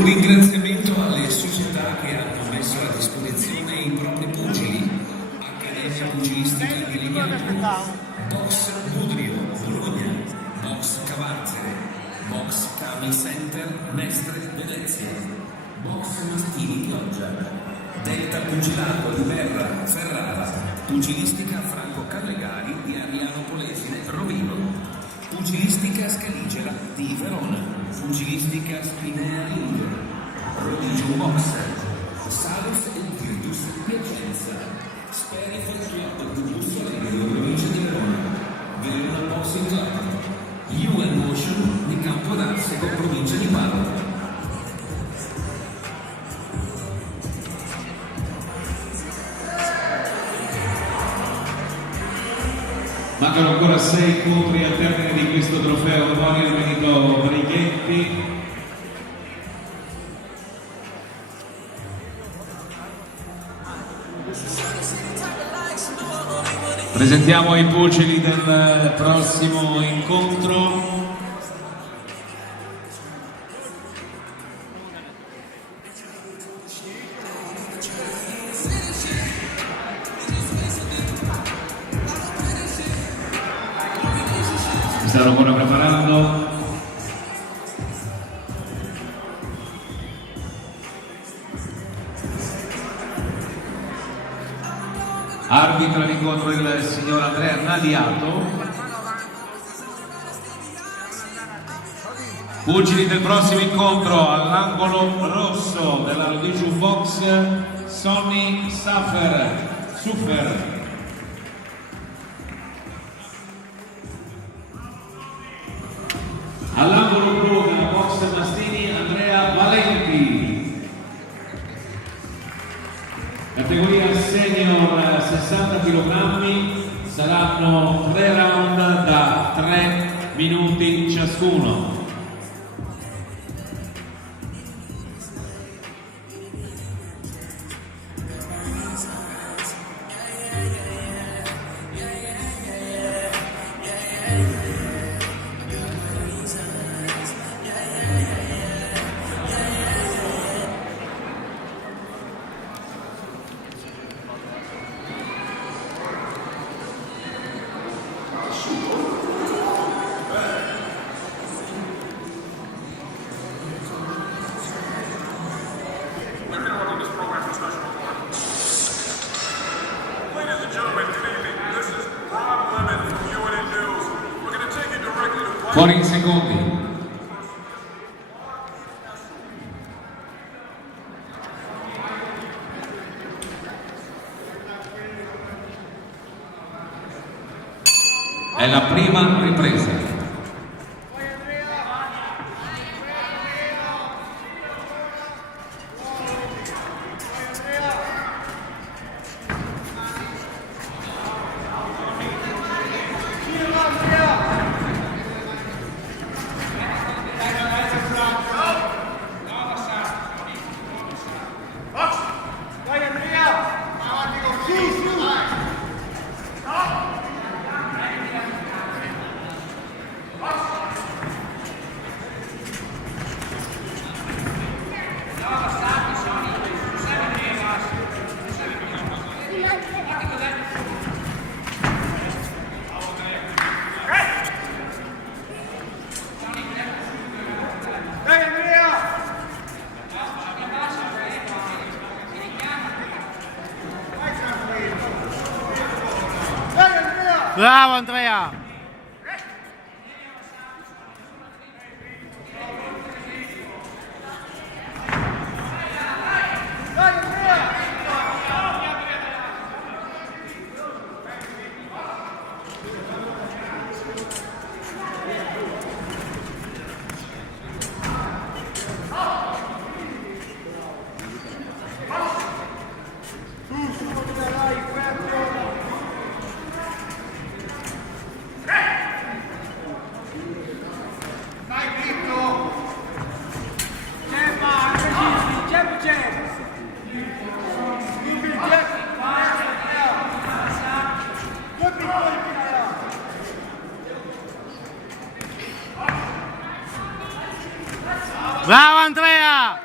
Un ringraziamento alle società che hanno messo a disposizione i propri pugili: Accademia Pugilistica di Lignano, Box Budrio, Bologna, Box Cavarzere, Box Cami Center, Mestre, Venezia, Box Mastini Chioggia, Delta Pugilato di Berra, Ferrara, Pugilistica Franco Callegari di Ariano Polesine, Rovino, Pugilistica Scaligera di Verona, Pugilistica Spinea Ring, Religio Boxer, Salus e Virtus Piacenza, Sperifer Club di Bussolino, provincia di Verona, Verona Boxing Club, UN Motion di Campodarsego, provincia di Padova. Mancano ancora 6 incontri al termine di questo trofeo Mario Benito Brichetti. Presentiamo i pugili del prossimo incontro. Si stanno ancora preparando. Arbitra l'incontro il signor Andrea Nadiato. Pugili del prossimo incontro: all'angolo rosso della Religio Box Sonny Suffer. All'angolo blu della Box Mastini Andrea Valenti. Categoria senior 60 kg, saranno 3 round da 3 minuti ciascuno. Fuori in secondi. È la prima ripresa. Bravo Andrea! Bravo Andrea!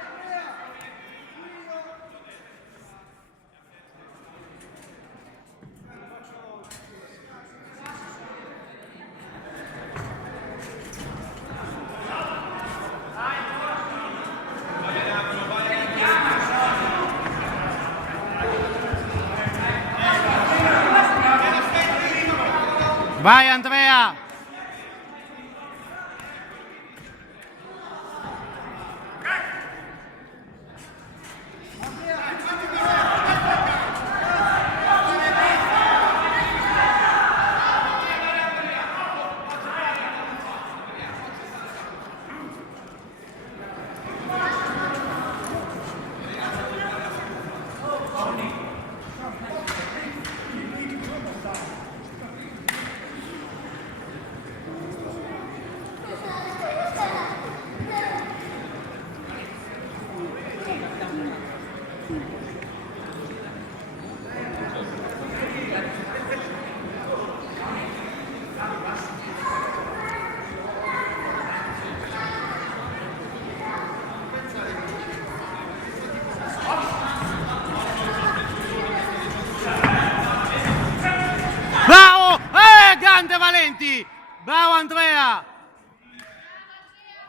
Vai Andrea! Bravo! Grande Valenti! Bravo Andrea!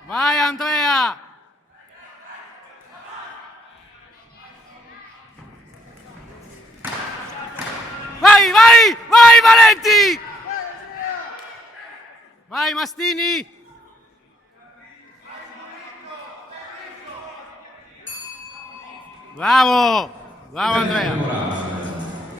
Vai Andrea! Vai, vai! Vai Valenti! Vai Mastini! Bravo! Bravo Andrea!